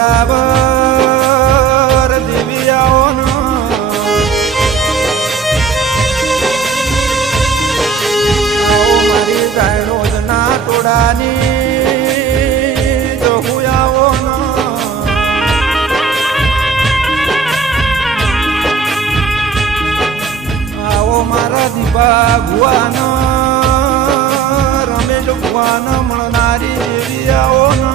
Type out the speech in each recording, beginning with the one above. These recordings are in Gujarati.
બરાબર દેવિયાઓનો આવો મારી ગાયણોજના ટોળાની જહુયાઓનો આવો મારા દીપા ભુવાનો રમેશ ભુવાનો મળનારી દેવિયાઓનો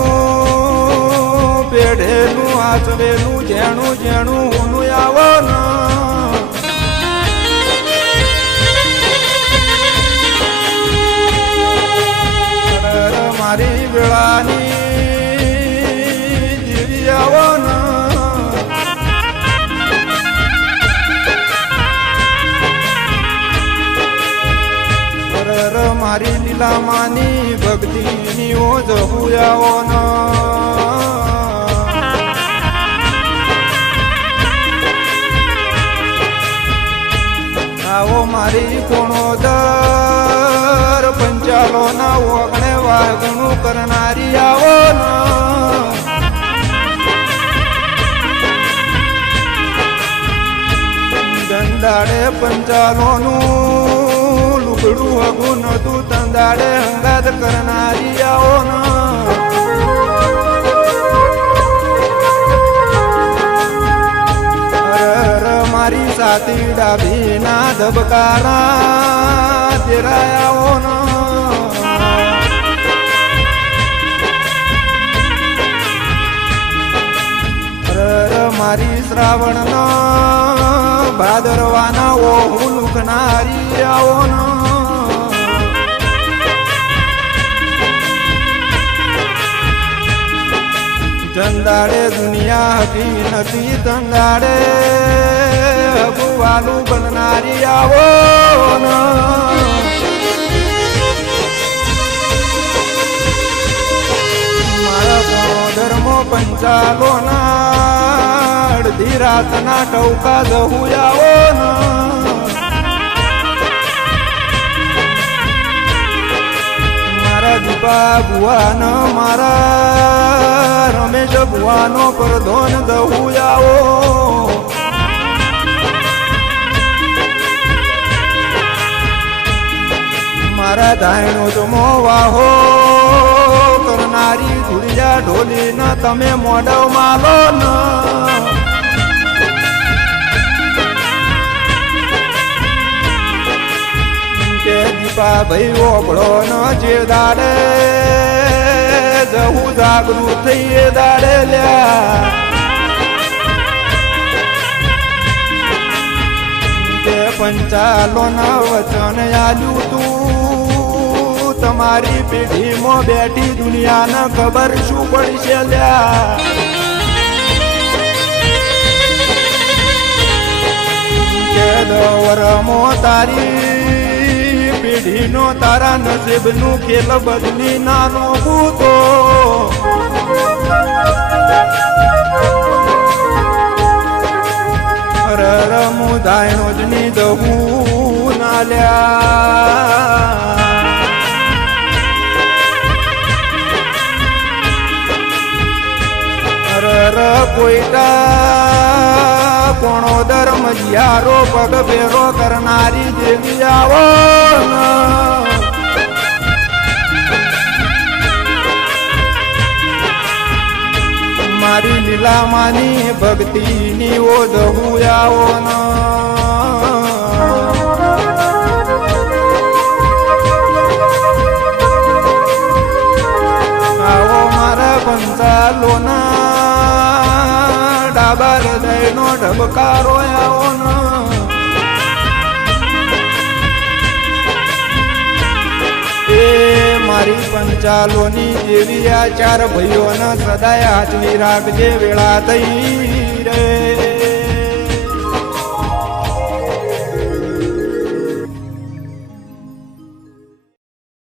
પંચાલોનું પેઢેલું આચરેલું જેણું જેણું ઊનું આવન મારી વેળાની દેવી આવન મારી લીલામાની ભક્તિની ઓ જહુયાઓનો આવો મારી કોણોદર પંચાલોના ઓગણે વાગણું કરનારી આવો દંડાડે પંચાલોનું લુગડું હગું નતું તંદાડે હંગાત કરનારી આવો મારી સાથી ડાભીના ધબકારા તેરાયાઓ મારી શ્રાવણનો ભાદરવાના ઓહુ લુખનારી આવો ચંદાડે દુનિયા હતી નથી તંદાડે ભુવાલું બનનારી આવો મારા ધર્મો પંચાલો ના અડધી રાતના ટૌકા જહું આવો મારા દીપા ભુવાનો મારા રમેશ ભુવાનો પરધોન જહું આવો મારા ધાયણો જમો વાહો કરનારી ધુડિયા ઢોલી ન તમે મોડવ માલો ન કે દીપા ભાઈ ઓબળો ન જે દાડે જહું જાગૃત થઈએ દાડે લ્યા કે પંચાલો ના વચન આલ્યું તું તમારી પેઢીમાં બેઠી દુનિયાને ખબર શું પડશે લ્યા કે દવરમો તારી પેઢીનો તારા નસીબનું ખેલ બદલી નાનો ભૂતો રમું ધાયણો જ ની દહું નાલ્યા કોઈટા કોણો ધર્મ જીયારો પગ ભેરો કરનારી દેવી આવો મારી લીલામાની ભક્તિની ઓ જહું આવો આવો મારા પંચાલોના ડાબા હૃદયનો ઢબકારો આવો એ મારી પંચાલોની જેવી આ ચાર ભાઈઓને સદાય હાજરી રાખજે વેળા થઈ રે